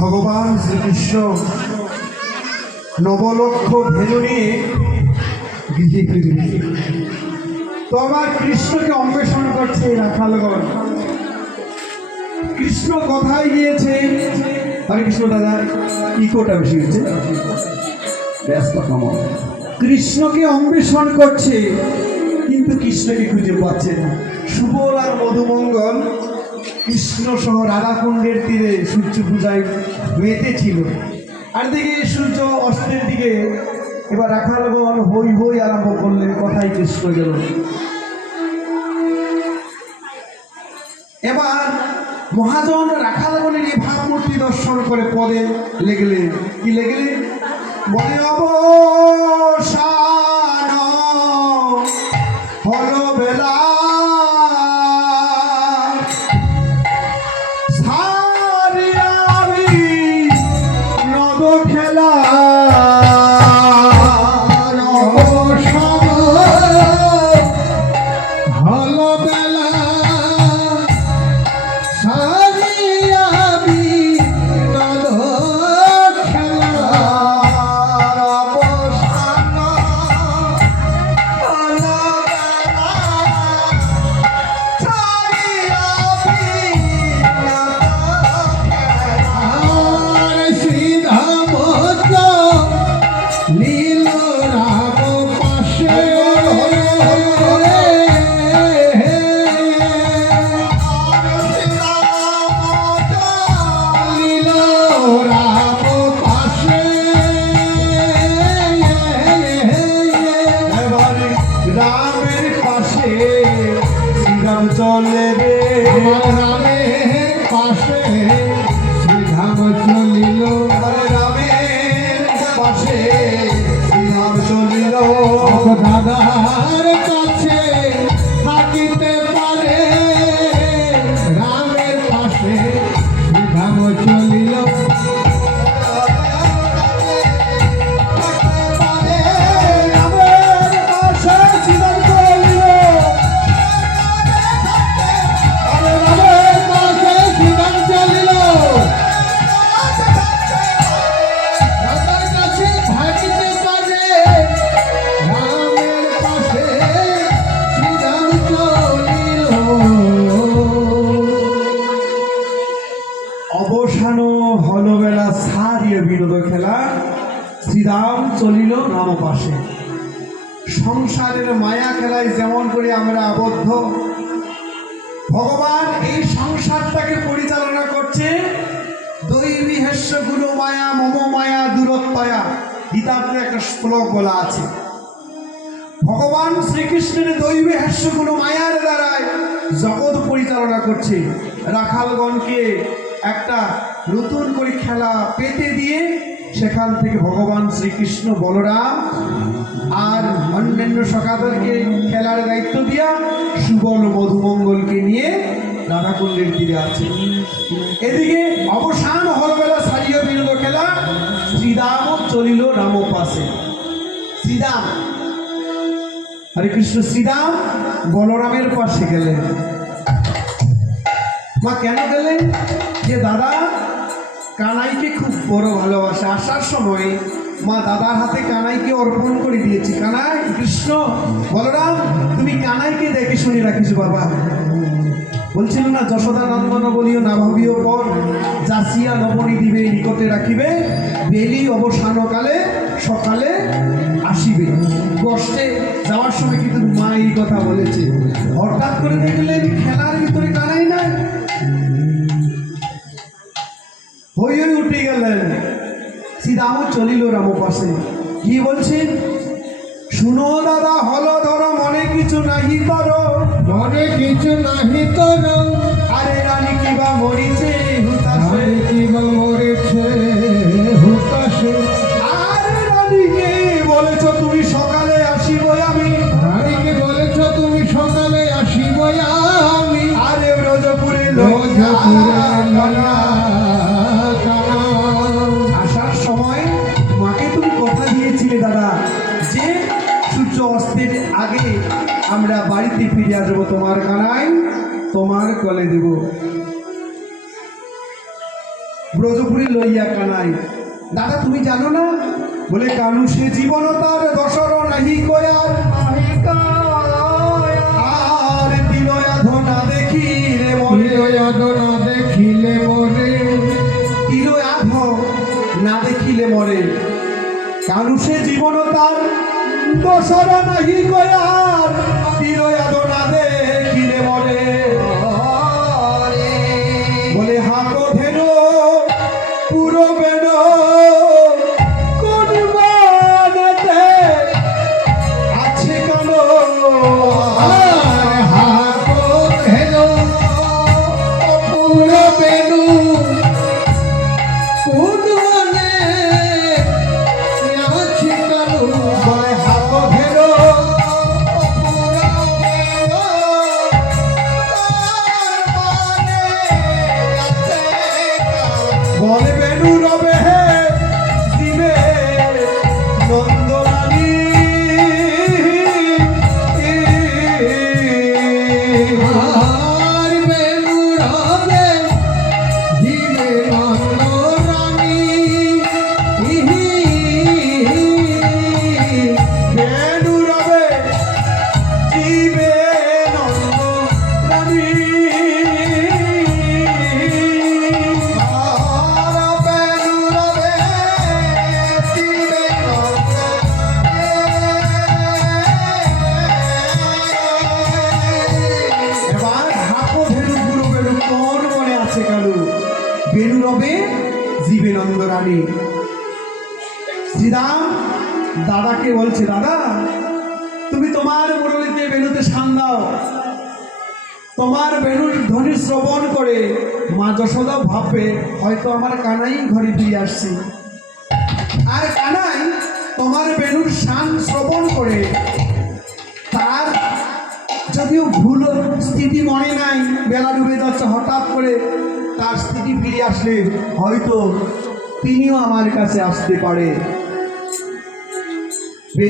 ভগবান শ্রীকৃষ্ণ নবলক্ষ ধেনু নিয়ে গৃহে ফিরবে। তো আবার কৃষ্ণকে অন্বেষণ করছে রাখালগণ। কৃষ্ণ কোথায় গিয়েছে? হরে কৃষ্ণ দাদা, ইকোটা বেশি হচ্ছে, ব্যস্ত কমন। কৃষ্ণকে অন্বেষণ করছে কিন্তু কৃষ্ণকে খুঁজে পাচ্ছে না। সুবল আর মধুমঙ্গল কৃষ্ণ সহ রাধাকুণ্ডের তীরে সূর্য পূজায় মেতেছিল। আর দিকে সূর্য অস্তের দিকে এবার রাখালগণ হই হই আরম্ভ করলেন, কোথায় কৃষ্ণ গেল। এবার মহাজন রাখালগণের এই ভাবমূর্তি দর্শন করে পদে লেগেলেন। কি লেগেলেন? বলে অবসান হলো বেলা, নদ খেলা চলে রে রামের পাশে শ্রীধাম চলিল, রামের পাশে শ্রীধাম চলিল। দাদার কাছে থাকিতে পারে রামের পাশে শ্রীধাম চলিল। অবসানো হল বেলা, সারিয়ে বিনোদ খেলা, শ্রীরাম চলিল রাম পাশে। সংসারের মায়া খেলায় যেমন করে আমরা আবদ্ধ, ভগবান এই সংসারটাকে পরিচালনা করছে। দৈবী হেস্য গুলো মায়া মম মায়া দূরত্বয়া, গীতাতে একটা শ্লোক বলা আছে। ভগবান শ্রীকৃষ্ণের দৈবী হেস্য গুলো মায়ার দ্বারায় জগৎ পরিচালনা করছে। রাখালগণকে একটা নতুন করে খেলা পেতে দিয়ে সেখান থেকে ভগবান শ্রীকৃষ্ণ বলরাম আর অন্যান্য সখাদেরকে খেলার দায়িত্ব দিয়া সুবল মধুমঙ্গলকে নিয়ে রাধাকুণ্ডের তীরে আছে। এদিকে অবসান হল বেলা, সারিয়া বিনোদ খেলা, শ্রীরাম চলিল রাম পাশে। শ্রীরাম, হরে কৃষ্ণ, শ্রীরাম বলরামের পাশে গেলেন। মা কেন গেলেন? যে দাদা কানাইকে খুব বড় ভালোবাসে। আসার সময় মা দাদার হাতে কানাইকে অর্পণ করে দিয়েছি। কানাই, কৃষ্ণ বলরাম তুমি কানাইকে দেখে শুনে রাখিস বাবা। বলছিল না, যশোদা নন্দন বলিও না ভাবিও পর, যাচিয়া নবনী দিবে নিকটে রাখিবে, বেলি অবসানকালে সকালে আসিবে। কষ্টে যাওয়ার সময় কিন্তু মা এই কথা বলেছে। হঠাৎ করে দেখলেন খেলার ভিতরে কানাই নাই, হই হই উঠে গেলেন। শ্রীরাম চলিল রাম পাশে। কি বলছেন? শুনো দাদা হল ধর, মনে কিছু নাহি কর, মনে কিছু নাহি কর। আরে রানী কিবা মরিছে হুতাশে, কিবা মরেছে হুতাশে। আরে রানীকে বলেছ তুমি সকালে আসিব আমি, রানীকে বলেছ তুমি সকালে আসিব আমি। আরে ব্রজপুরে আসার সময় মাকে তুমি কথা দিয়েছিলে দাদা যে সূর্য অস্তের আগে আমরা বাড়িতে ফিরে আসবো, তোমার কানাই তোমার কলে দেব। ব্রজপুরী লইয়া কানাই। দাদা তুমি জানো না? বলে কানু সে জীবন তার দশর নাহি কয়ার, আর তিলয়াধ না দেখিলে মরে, না দেখিলে মরে, তিলয়াধ না দেখিলে মরে। কানু সে জীবন তার দশর নাহি কয়ার, তিলয়াধ না দেখিলে মরে। বলে হাকো ধেন পুরবেন কোন বানেতে আছে কেন, আর হাকো হেন পুরো বেনু কোন মানে আছে কানু। বলে হাকো ধেন বলে বেনু রবে হে দিবে নন্দরানী। আর বেনু রবে দিবে নন্দরানী, বেনু রবে দিবে নন্দরানী। এবার হাকো ধেনু পুরো বেনু কোন মনে আছে কালু, বেনু রবে জীবে নন্দরানী। শ্রীরাম দাদাকে বলছে, দাদা তুমি তোমার মুরলিতে বেনুতে শান দাও, তোমার বেনুর ধ্বনি শ্রবণ করে মা যশোদা ভাববে হয়তো আমার কানাই ঘরে ফিরে আসছি। আর কানাই তোমার বেনুর শান শ্রবণ করে তার যদিও ভুল স্থিতি মনে নাই, বেলা ডুবে যাচ্ছে, হঠাৎ করে তার স্থিতি ফিরে আসলে হয়তো তিনিও আমার কাছে আসতে পারে।